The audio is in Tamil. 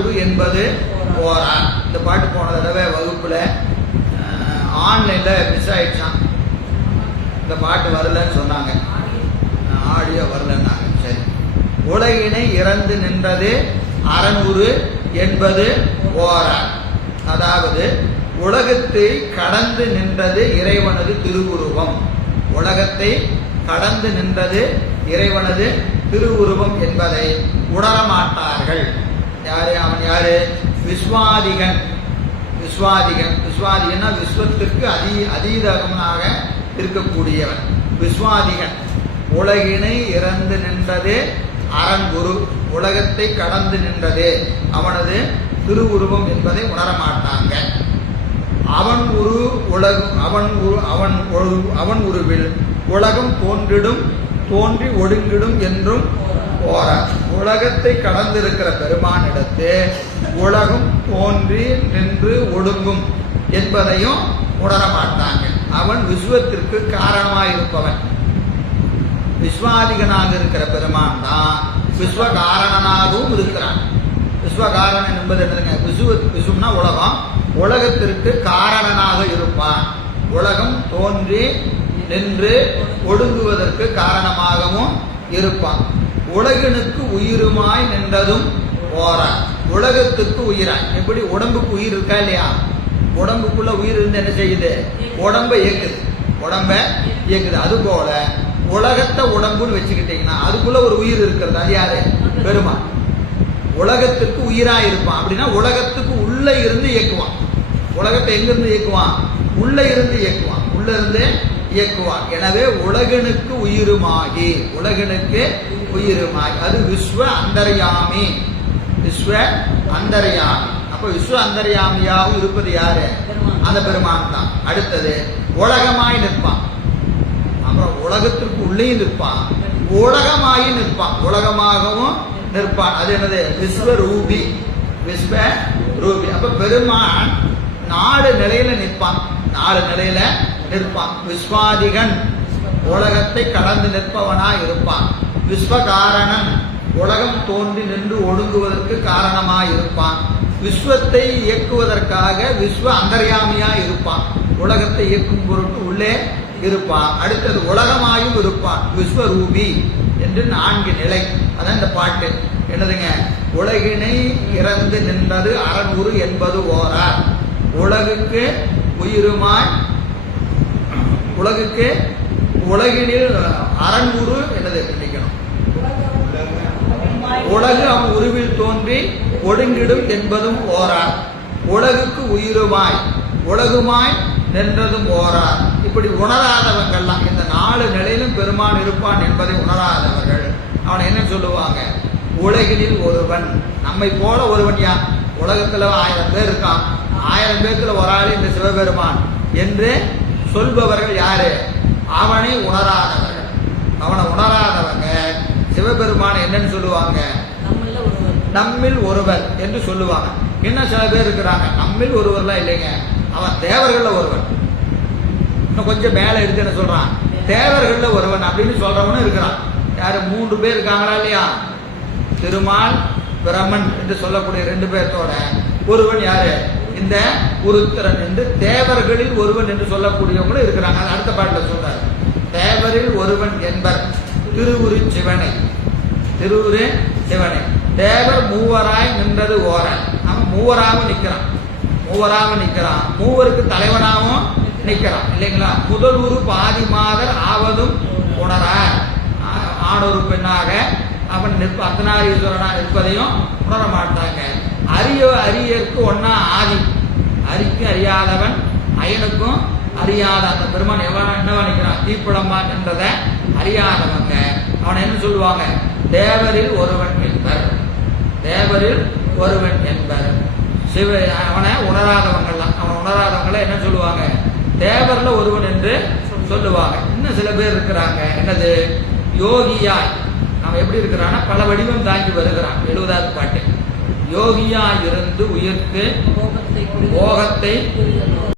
அறநூறு என்பது ஓரார். இந்த பாட்டு போன தடவை வகுப்புல ஆன்லைன்ல மிஸ் ஆயிடுச்சான். இந்த பாட்டு வரலன்னு சொன்னாங்க, ஆடியோ வரலன்னாங்க. சரி, உலகினை இறந்து நின்றது அறநூறு என்பது ஓரார். அதாவது உலகத்தை கடந்து நின்றது இறைவனது திருவுருவம். உலகத்தை கடந்து நின்றது இறைவனது திருவுருவம் என்பதை உணரமாட்டார்கள். யாரு அவன்? யாரு? விஸ்வாதிகன். விஸ்வாதிகன் விஸ்வாதிகன்னா விஸ்வத்திற்கு அதீதகனாக இருக்கக்கூடியவன் விஸ்வாதிகன். உலகினை இறந்து நின்றது அறங்குரு, உலகத்தை கடந்து நின்றது அவனது திருவுருவம் என்பதை உணரமாட்டாங்க. அவன் உரு உலகம் அவன் உருவில் உலகம் தோன்றிடும், தோன்றி ஒடுங்கிடும் என்றும் போற. உலகத்தை கடந்திருக்கிற பெருமானிடத்து உலகம் தோன்றி நின்று ஒடுங்கும் என்பதையும் உணரமாட்டாங்க. அவன் விஸ்வத்திற்கு காரணமாயிருப்பவன். விஸ்வாதிகனாக இருக்கிற பெருமான் தான் விஸ்வகாரணனாகவும் இருக்கிறான். விஸ்வகாரணன் என்பது என்னதுங்க? விசுவம்னா உலகம், உலகத்திற்கு காரணனாக இருப்பான். உலகம் தோன்றி நின்று ஒடுங்குவதற்கு காரணமாகவும் இருப்பான். உலகினுக்கு உயிருமாய் நின்றதும் போறான். உலகத்துக்கு உயிராய். எப்படி உடம்புக்கு உயிர் இருக்கா இல்லையா? உடம்புக்குள்ள உயிர் இருந்து என்ன செய்யுது? உடம்ப இயக்குது, உடம்ப இயக்குது. அது போல உலகத்தை உடம்புன்னு வச்சுக்கிட்டீங்கன்னா அதுக்குள்ள ஒரு உயிர் இருக்கிறது. அது யாரு? பெருமான். உலகத்துக்கு உயிராய் இருப்பான். அப்படின்னா உலகத்துக்கு உள்ள இருந்து இயக்குவான். உலகத்தை எங்கிருந்து இயக்குவான்? உள்ள இருந்து இயக்குவான், உள்ள இருந்து இயக்குவான். எனவே உலகனுக்கு உயிருமாகி, உலகனுக்கு உயிருமாகி, அது விஸ்வ அந்தர்யாமி. விஸ்வ அந்தர்யாமி. அப்ப விஸ்வ அந்தர்யாமியாகவும் இருப்பது யாரு? அந்த பெருமான் தான். அடுத்தது உலகமாய் நிற்பான். அப்புறம் உலகத்திற்கு உள்ளே நிற்பான், உலகமாயி நிற்பான், உலகமாகவும் நிற்பான். அது என்னது? விஸ்வரூபி. விஸ்வரூபி. அப்ப பெருமான் 4 நிலையில நிற்பான். 4 நிலையில நிற்பான். விஸ்வாதிகன், உலகத்தை கடந்து நிற்பவனா இருப்பான். விஸ்வகாரணன், உலகம் தோன்றி நின்று ஒடுங்குவதற்கு காரணமாய் இருப்பான். விஸ்வத்தை இயக்குவதற்காக விஸ்வ அந்தர்யாமியா இருப்பான். உலகத்தை இயக்கும் பொருட்டு உள்ளே இருப்பான். அடுத்தது உலகமாயும் இருப்பான். விஸ்வரூபி என்று 4 நிலை. அதான் இந்த பாட்டு என்னதுங்க? உலகினை இறந்து நின்றது அறநூறு என்பது ஓரார். உலகுக்கு உயிருமாய், உலகுக்கு உலகினில் அறநூறு என்னது நினைக்கணும்? உலகு அவன் உருவில் தோன்றி ஒடுங்கிடும் என்பதும் ஓரார். உலகுக்கு உயிருமாய், உலகுமாய் நின்றதும் ஓரார். இப்படி உணராதவங்கள்லாம், இந்த 4 நிலையிலும் பெருமான் இருப்பான் என்பதை உணராதவர்கள் அவனை என்ன சொல்லுவாங்க? உலகினில் ஒருவன். நம்மை போல ஒருவன் யார்? உலகத்துல 1000 பேர் இருக்கான், 1000 பேர்த்துல ஒரு ஆள் இந்த சிவபெருமான் என்று சொல்பவர்கள் யாரு? அவனை உணராதவர்கள். அவனை உணராதவங்க சிவபெருமான என்னன்னு சொல்லுவாங்க? நம்மில் ஒருவர் என்று சொல்லுவாங்க. இன்னும் சில பேர் இருக்கிறாங்க, நம்மில் ஒருவர்லாம் இல்லைங்க, அவன் தேவர்கள்ல ஒருவன். இன்னும் கொஞ்சம் மேல இருக்கு என்ன சொல்றான்? தேவர்கள்ல ஒருவன் அப்படின்னு சொல்றவனும் இருக்கிறான். யாரு? 3 பேர் இருக்காங்களா இல்லையா? திருமால், பிரமன் என்று சொல்லக்கூடிய 2 பேர்த்தோட ஒருவன் யாரு? இந்த உருத்திரன் என்று தேவர்களில் ஒருவன் என்று சொல்லக்கூடியவங்களும் இருக்கிறாங்க. அடுத்த பாட்டுல சொல்றாரு, தேவரில் ஒருவன் என்பர் திருவுரு சிவனை. திருவுரு சிவனை. தேவர் மூவராய் நின்றது ஓரன். அவன் மூவராகவும் நிற்கிறான், மூவராகவும் நிற்கிறான், மூவருக்கு தலைவனாகவும் நிற்கிறான் இல்லைங்களா? முதல் உரு பாதி மாதர் ஆவதும் உணரார். ஆணொரு பெண்ணாக அவன் அர்த்தநாரீஸ்வரனா நிற்பதையும் உணர மாட்டாங்க. அரியருக்கு ஒன்னா ஆதி. அரிக்கு அறியாதவன், அயனுக்கும் அறியாத அந்த பெருமான் என்னவா நிற்கிறான்? தீப்பிழம்பான் என்றதை அறியாதவங்க அவனை என்ன சொல்லுவாங்க? தேவரில் ஒருவன் என்பர். தேவரில் ஒருவன் என்பர். சிவ அவனை உணராதவங்கள்லாம், அவன் உணராதவங்களை என்ன சொல்லுவாங்க? தேவர்ல ஒருவன் என்று சொல்லுவாங்க. இன்னும் சில பேர் இருக்கிறாங்க, என்னது? யோகியாய். அவன் எப்படி இருக்கிறான்னா பல வடிவம் தாங்கி வருகிறான். 70வது பாட்டு. யோகியாய் இருந்து உயிர்க்கு போகத்தை